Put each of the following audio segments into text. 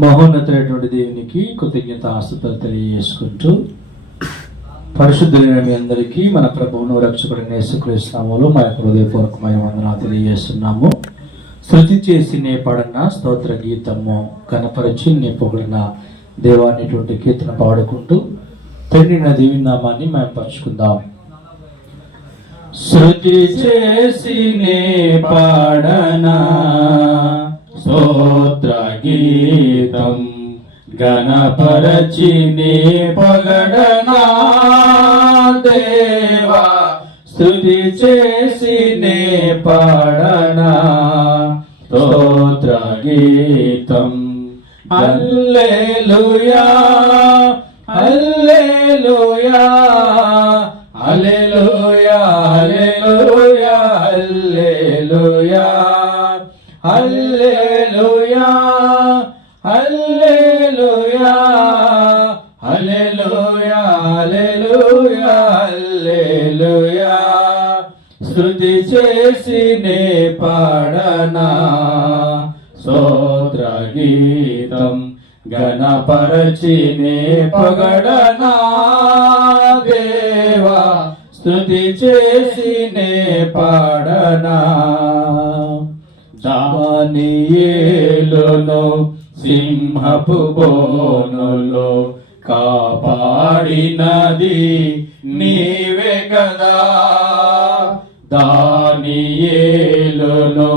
మహోన్నతుడైనటువంటి దేవునికి కృతజ్ఞతాస్తుతులు తెలియజేసుకుంటూ పరిశుద్ధులైన మీ అందరికీ మన ప్రభువును రక్షకుడైన యేసుక్రీస్తు నామములో మా యొక్క హృదయపూర్వకమైన వందనాలు తెలియజేస్తున్నాము. శృతి చేసి నే పాడిన స్తోత్ర గీతము కనపరిచి నే పొగిడిన దేవాన్నిటువంటి కీర్తన పాడుకుంటూ తండ్రిన దేవి నామాన్ని మేము పరుచుకుందాం. శృతి చేసి నే పాడనా స్తోత్ర గీతం గణపరచి నే పొగడనా దేవా, స్తుతి చేసి నే పాడనా స్తోత్ర గీతం. హల్లెలూయా హల్లెలూయా హల్లెలూయా హల్లెలూయా హల్లెలూయా హల్లెలూయా హల్లెలూయా హల్లెలూయా హల్లెలూయా హల్లెలూయా. స్తుతి చేసి నే పాడనా స్తోత్ర గీతం గణపరచి నే పొగడనా దేవా, స్తుతి చేసి నే పాడనా. దానియేలును సింహపు బోనులో కాపాడినది నీవే కదా. దానియేలును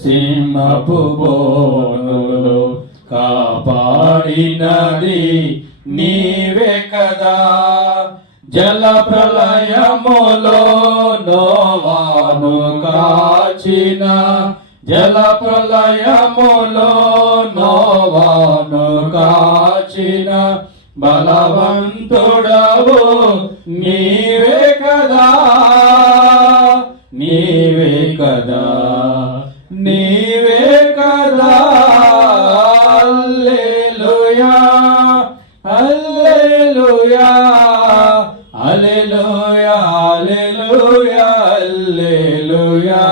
సింహపు బోనులో కాపాడినది నీవే కదా. జల ప్రళయములో నోవాను కాచిన, జల ప్రళయములో నోవాను కాచిన బలవంతుడవు నీవే కదా, నీవే కదా, నీవే కదా. హల్లెలూయా హల్లెలూయా హల్లెలూయా హల్లెలూయా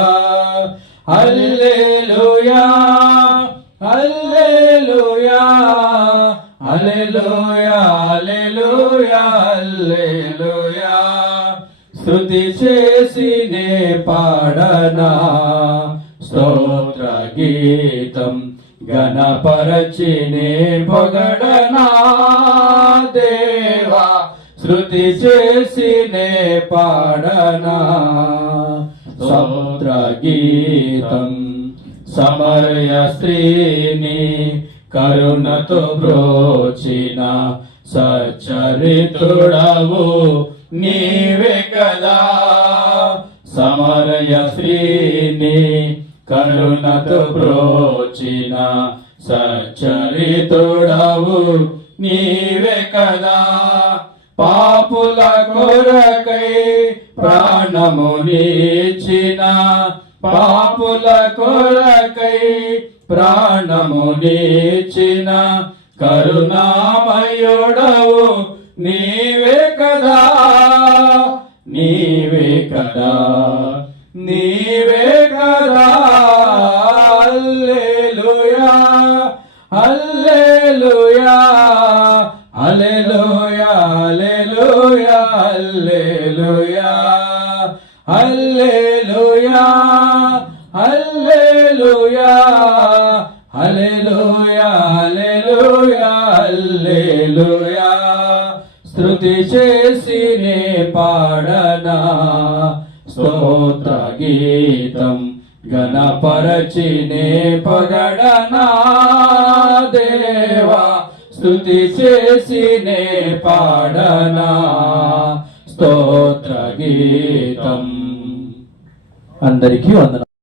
హల్లెలూయా హల్లెలూయా హల్లెలూయా హల్లెలూయా హల్లెలూయా. స్తుతి చేసి నే పాడనా స్తోత్ర గీతం గణపరచి నే పొగడనా దేవా, శృతి చేసి నే పాడనా స్తోత్ర గీతం. సమరయ స్త్రీని కరుణతో బ్రోచిన సచ్చరితుడవు నీవే కదా. సమరయ స్త్రీని కరుణతో బ్రోచిన సచ్చరితుడవు నీవే కదా. పాపుల కొరకై ప్రాణమునిచ్చిన, పాపుల కొరకై ప్రాణమునిచ్చిన కరుణామయుడవు నీవే కదా, నీవే కదా, నీవే కదా. హల్లెలూయా హల్లెలూయా హల్లెలూయా హల్లెలూయా హల్లెలూయా హల్లెలూయా హల్లెలూయా హల్లెలూయా హల్లెలూయా. స్తుతి చేసి నే పాడనా స్తోత్ర గీతం గణపరచి నే పొగడనా దేవా, స్తుతి చేసి నే పాడనా స్తోత్ర గీతం. అందరికీ వందనాలు.